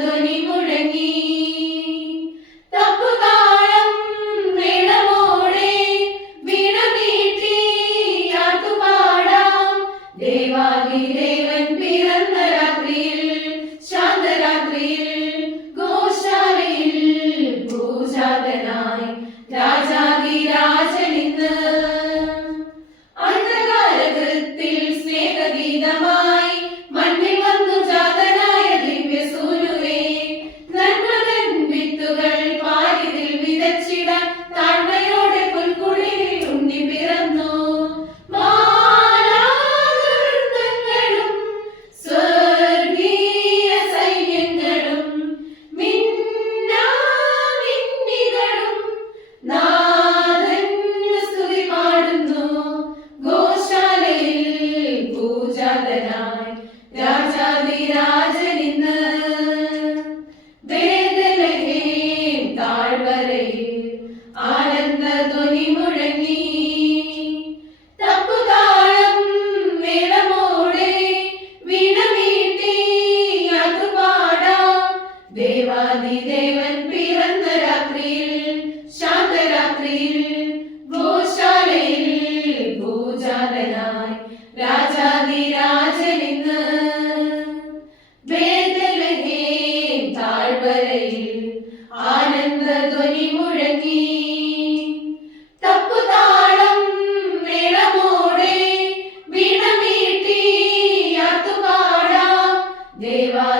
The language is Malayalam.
ധ്വനി മുഴങ്ങി. തപ്പുതാളം മേളമോടെ വീണ മീട്ടി ആർത്തുപാടാം. ദേവാദിദേവൻ പിറന്ന രാത്രിയിൽ, ശാന്തരാത്രിയിൽ, ഗോശാലയിൽ പൂജാതനായി രാജാധിരാജനിന്ന്. അന്ധകാരകൃത്തിൽ സ്നേഹഗീതമായി മണ്ണിൽ വന്നു ജാതനായ ദിവ്യസൂനുവേ, നന്മതൻ വിത്തുകൾ പാരിതിൽ വിതച്ചിടാൻ താഴ്മയോടെ പുൽക്കുളിരിൽ ഉണ്ണി പിറന്നു. മാലാഖവൃന്ദങ്ങളും സ്വർഗീയ സൈന്യങ്ങളും മിന്നാമിന്നികളും നാഥന് സ്തുതി പാടുന്നു. ഗോശാലയിൽ പൂജാതനായി രാജാധിരാജനിന്ന്. ബേത്ലഹേം താഴ്വരയിൽ ആനന്ദധ്വനി മുഴങ്ങി. തപ്പുതാളം മേളമോടെ വീണ മീട്ടി ആർത്തുപാടാം. ദേവാദിദേവൻ പിറന്ന രാത്രിയിൽ, ശാന്തരാത്രിയിൽ, ഗോശാലയിൽ പൂജാതനായി രാജാധിരാജനിന്ന്. ബേത്ലഹേം താഴ്വരയിൽ ആനന്ദധ്വനി മുഴങ്ങി. തപ്പുതാളം മേളമോടെ വീണ മീട്ടി ആർത്തുപാടാം. ദേവാ